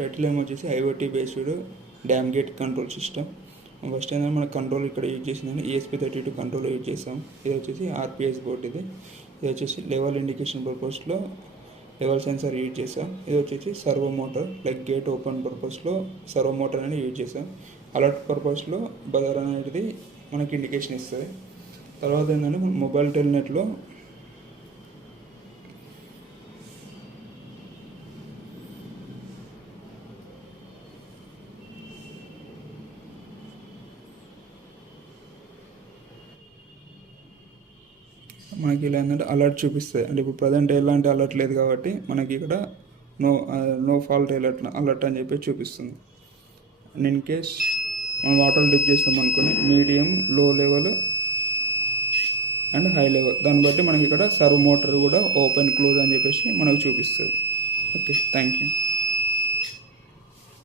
Title ఏమొచ్చేసి IoT based dam gate control system. First ఏంటంటే మన కంట్రోల్ ఇక్కడ యూజ్ చేసిందని ESP32 కంట్రోల్ యూజ్ చేసాం. ఇది వచ్చేసి RPS బోర్డ్. ఇది వచ్చేసి లెవెల్ ఇండికేషన్ పర్పస్లో లెవెల్ సెన్సార్ యూజ్ చేసాం. ఇది వచ్చేసి servo motor like gate open పర్పస్లో సర్వో మోటార్ అనేది యూజ్ చేసాం. అలర్ట్ పర్పస్లో బజార్ అనేది మనకి ఇండికేషన్ ఇస్తుంది. తర్వాత ఏంటంటే మొబైల్ టెల్నెట్లో మనకి ఇలా ఏంటంటే అలర్ట్ చూపిస్తుంది. అంటే ఇప్పుడు ప్రజెంట్ ఎలాంటి అలర్ట్ లేదు కాబట్టి మనకి ఇక్కడ నో ఫాల్ట్ అలర్ట్ అని చెప్పి చూపిస్తుంది. అండ్ ఇన్ కేస్ మనం వాటర్ డిప్ చేస్తాం అనుకుని మీడియం, లో లెవెల్ అండ్ హై లెవెల్, దాన్ని బట్టి మనకి ఇక్కడ సర్వ్ మోటార్ కూడా ఓపెన్ క్లోజ్ అని చెప్పేసి మనకు చూపిస్తుంది. Okay, thank you.